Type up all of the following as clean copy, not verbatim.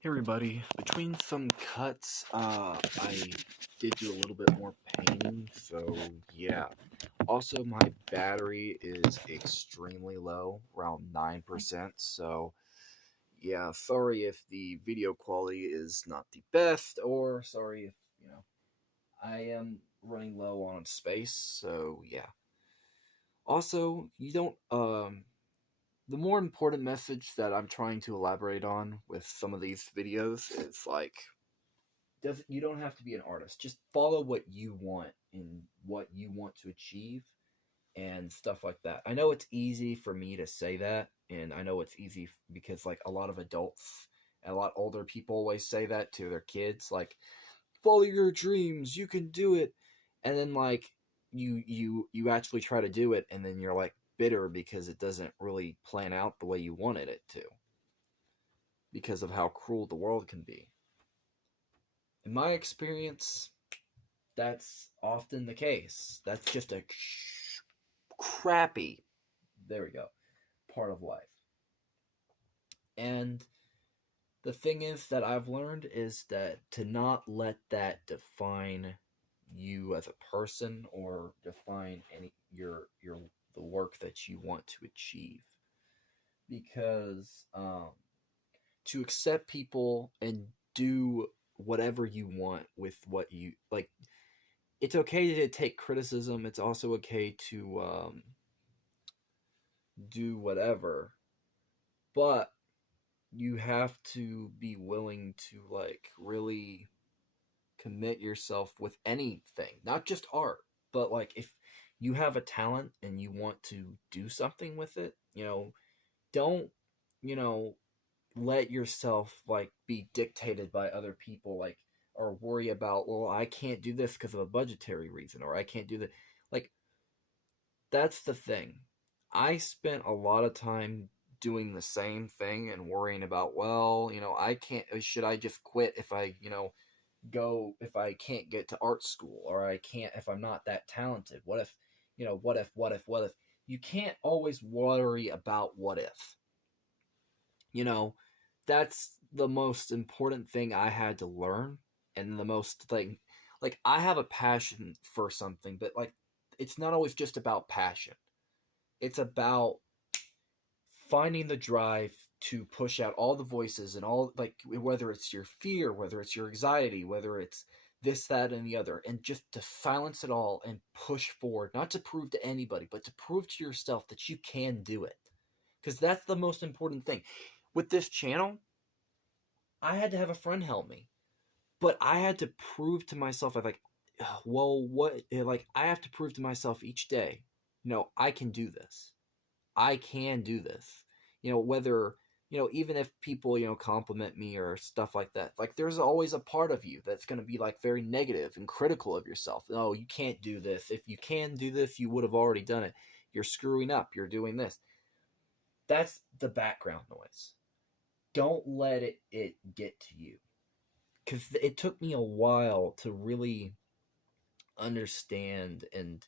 Hey everybody, between some cuts, I did do a little bit more painting, so yeah. Also, my battery is extremely low, around 9%, so yeah, sorry if the video quality is not the best, or sorry if, I am running low on space, so yeah. Also, you don't, the more important message that I'm trying to elaborate on with some of these videos is like, doesn't you don't have to be an artist. Just follow what you want and what you want to achieve and stuff like that. I know it's easy for me to say that, and I know it's easy because like a lot of adults and a lot older people always say that to their kids, like follow your dreams, you can do it. And then like you actually try to do it, and then you're like bitter because it doesn't really plan out the way you wanted it to because of how cruel the world can be. In my experience, that's often the case. That's just a crappy, there we go, part of life. And the thing is that I've learned is that to not let that define you as a person or define any your the work that you want to achieve, because to accept people and do whatever you want with what you like, it's okay to take criticism. It's also okay to do whatever, but you have to be willing to like really commit yourself with anything, not just art, but like if you have a talent and you want to do something with it, don't, you know, let yourself like be dictated by other people, like, or worry about, well, I can't do this because of a budgetary reason, or I can't do that. Like, that's the thing. I spent a lot of time doing the same thing and worrying about, well, I can't, should I just quit if I, go, if I can't get to art school, or I can't, if I'm not that talented? What if, what if? You can't always worry about what if. You know, that's the most important thing I had to learn. And the most like I have a passion for something, but like it's not always just about passion. It's about finding the drive to push out all the voices and all, like, whether it's your fear, whether it's your anxiety, whether it's this, that, and the other, and just to silence it all and push forward, not to prove to anybody, but to prove to yourself that you can do it. Because that's the most important thing. With this channel, I had to have a friend help me, but I had to prove to myself, I like, well, what, like, I have to prove to myself each day, I can do this. I can do this. Whether, even if people, compliment me or stuff like that, like there's always a part of you that's going to be like very negative and critical of yourself. Oh, you can't do this. If you can do this, you would have already done it. You're screwing up. You're doing this. That's the background noise. Don't let it get to you. Because it took me a while to really understand and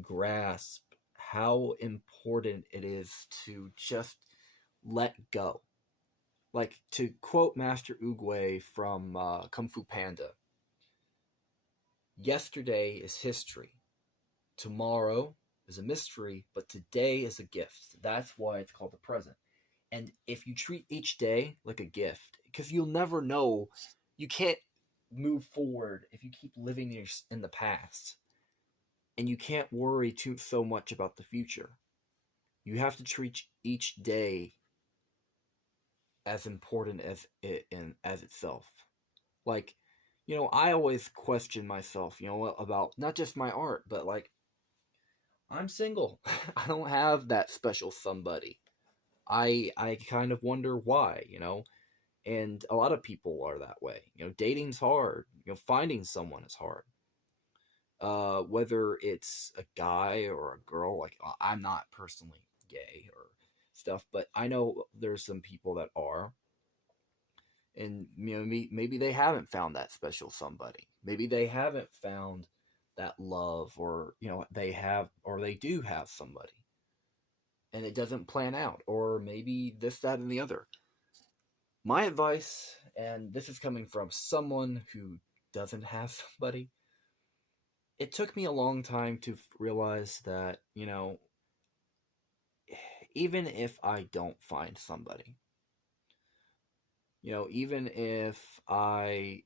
grasp how important it is to just let go. Like, to quote Master Oogway from Kung Fu Panda, yesterday is history, tomorrow is a mystery, but today is a gift. That's why it's called the present. And if you treat each day like a gift, because you'll never know, you can't move forward if you keep living in the past, and you can't worry too so much about the future. You have to treat each day as important as it and as itself. Like, I always question myself, about not just my art, but like, I'm single. I don't have that special somebody. I kind of wonder why, and a lot of people are that way. Dating's hard. Finding someone is hard. Whether it's a guy or a girl, like, I'm not personally gay or stuff, but I know there's some people that are, and maybe they haven't found that special somebody. Maybe they haven't found that love, or they have, or they do have somebody, and it doesn't plan out, or maybe this, that, and the other. My advice, and this is coming from someone who doesn't have somebody, it took me a long time to realize that, even if I don't find somebody, even if I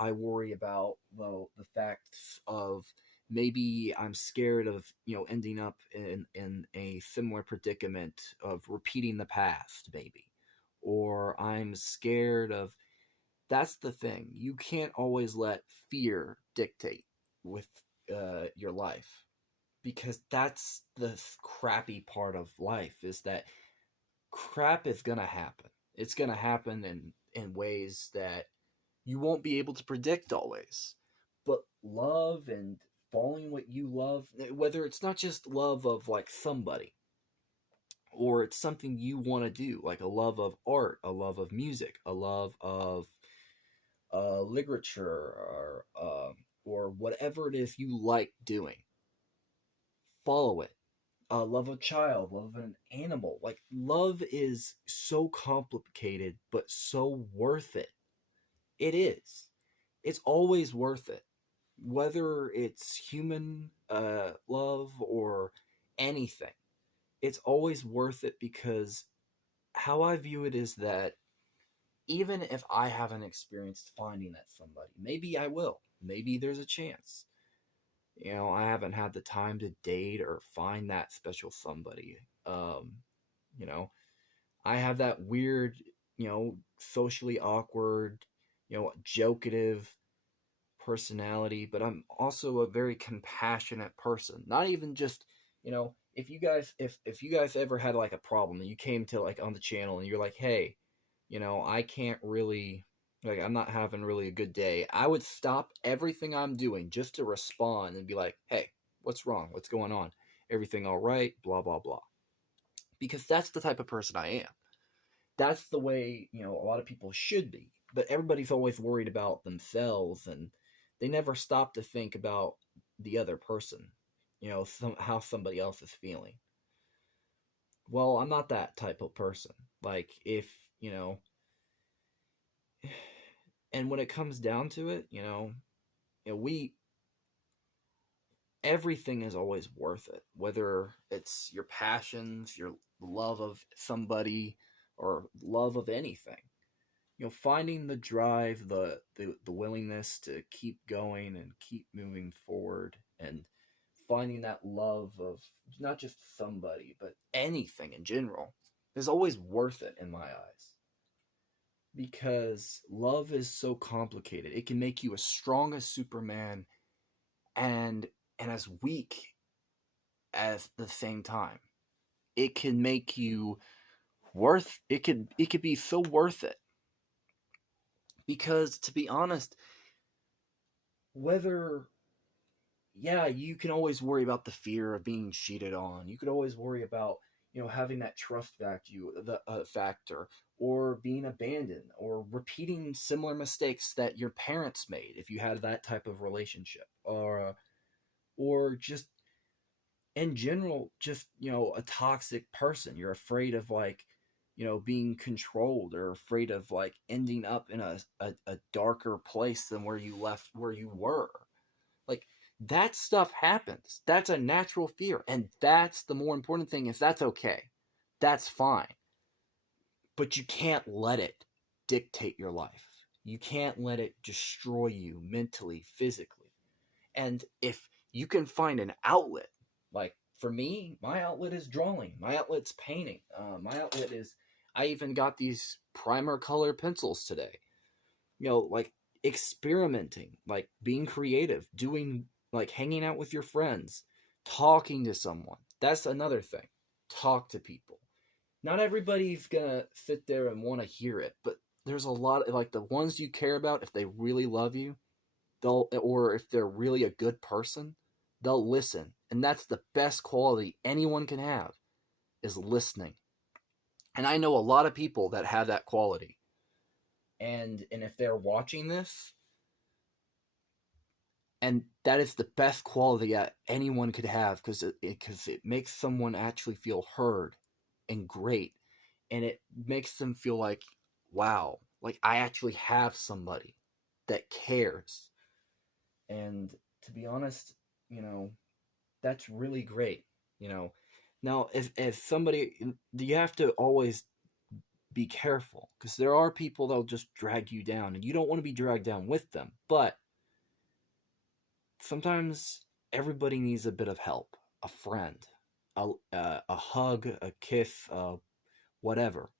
worry about the facts of maybe I'm scared of ending up in a similar predicament of repeating the past, maybe, or I'm scared of. That's the thing. You can't always let fear dictate with your life, because that's the crappy part of life, is that crap is gonna happen. It's gonna happen in ways that you won't be able to predict always. But love and following what you love, whether it's not just love of like somebody, or it's something you want to do, like a love of art, a love of music, a love of literature, or whatever it is you like doing, follow it. Love a child, love an animal. Like, love is so complicated, but so worth it. It is. It's always worth it. Whether it's human love or anything, it's always worth it, because how I view it is that even if I haven't experienced finding that somebody, maybe I will. Maybe there's a chance. I haven't had the time to date or find that special somebody. You know, I have that weird, socially awkward, jokative personality, but I'm also a very compassionate person. Not even just, if you guys ever had like a problem and you came to like on the channel and you're like, hey, I can't really, like, I'm not having really a good day, I would stop everything I'm doing just to respond and be like, hey, what's wrong? What's going on? Everything all right? Blah, blah, blah. Because that's the type of person I am. That's the way, a lot of people should be. But everybody's always worried about themselves, and they never stop to think about the other person, how somebody else is feeling. Well, I'm not that type of person. Like, if, you know, and when it comes down to it, we everything is always worth it, whether it's your passions, your love of somebody, or love of anything. Finding the drive, the willingness to keep going and keep moving forward, and finding that love of not just somebody but anything in general is always worth it in my eyes, because love is so complicated. It can make you as strong as Superman, and as weak at the same time. It can make you it could be so worth it, because to be honest, whether yeah, you can always worry about the fear of being cheated on. You could always worry about, having that trust factor, or being abandoned, or repeating similar mistakes that your parents made if you had that type of relationship, or just in general, just a toxic person. You're afraid of, like, being controlled, or afraid of like ending up in a darker place than where you were. Like, that stuff happens. That's a natural fear. And that's the more important thing, is that's okay. That's fine. But you can't let it dictate your life. You can't let it destroy you mentally, physically. And if you can find an outlet, like for me, my outlet is drawing. My outlet's painting. My outlet is, I even got these primer color pencils today. Like experimenting, like being creative, doing, like, hanging out with your friends, talking to someone. That's another thing. Talk to people. Not everybody's gonna sit there and want to hear it, but there's a lot of, like, the ones you care about, if they really love you, or if they're really a good person, they'll listen. And that's the best quality anyone can have, is listening. And I know a lot of people that have that quality. And if they're watching this, and that is the best quality that anyone could have, because it makes someone actually feel heard and great, and it makes them feel like, wow, like I actually have somebody that cares. And to be honest, you know, that's really great. You know, now if somebody, you have to always be careful because there are people that'll just drag you down, and you don't want to be dragged down with them. But sometimes everybody needs a bit of help, a friend, a hug, a kiss, whatever,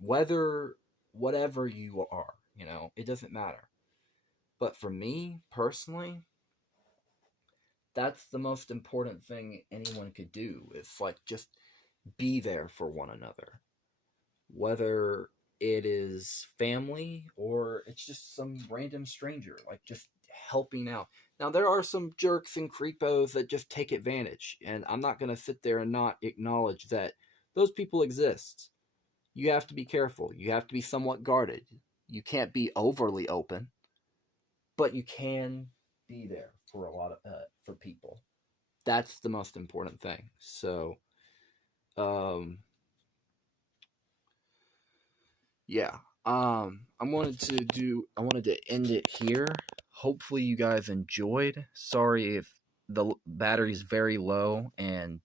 whether whatever you are, you know, it doesn't matter. But for me personally, that's the most important thing anyone could do. Is like just be there for one another, whether it is family or it's just some random stranger, like just helping out. Now, there are some jerks and creepos that just take advantage, and I'm not going to sit there and not acknowledge that those people exist. You have to be careful, you have to be somewhat guarded. You can't be overly open, but you can be there for a lot of for people. That's the most important thing. So, um, yeah. I wanted to end it here. Hopefully you guys enjoyed. Sorry if the battery's very low, and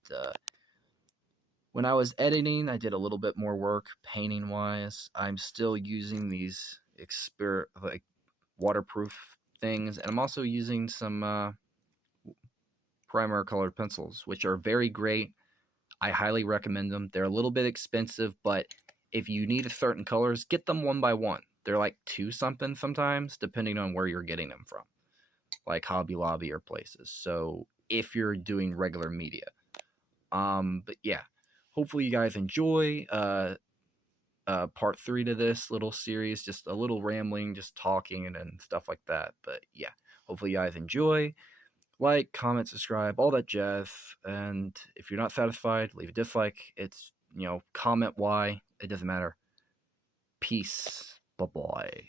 when I was editing, I did a little bit more work painting wise. I'm still using these like waterproof things, and I'm also using some primer colored pencils, which are very great. I highly recommend them. They're a little bit expensive, but if you need certain colors, get them one by one. They're like two something sometimes, depending on where you're getting them from, like Hobby Lobby or places. So if you're doing regular media, but yeah, hopefully you guys enjoy part 3 to this little series. Just a little rambling, just talking and stuff like that. But yeah, hopefully you guys enjoy. Like, comment, subscribe, all that jazz. And if you're not satisfied, leave a dislike. It's, you know, comment why. It doesn't matter. Peace. Bye bye.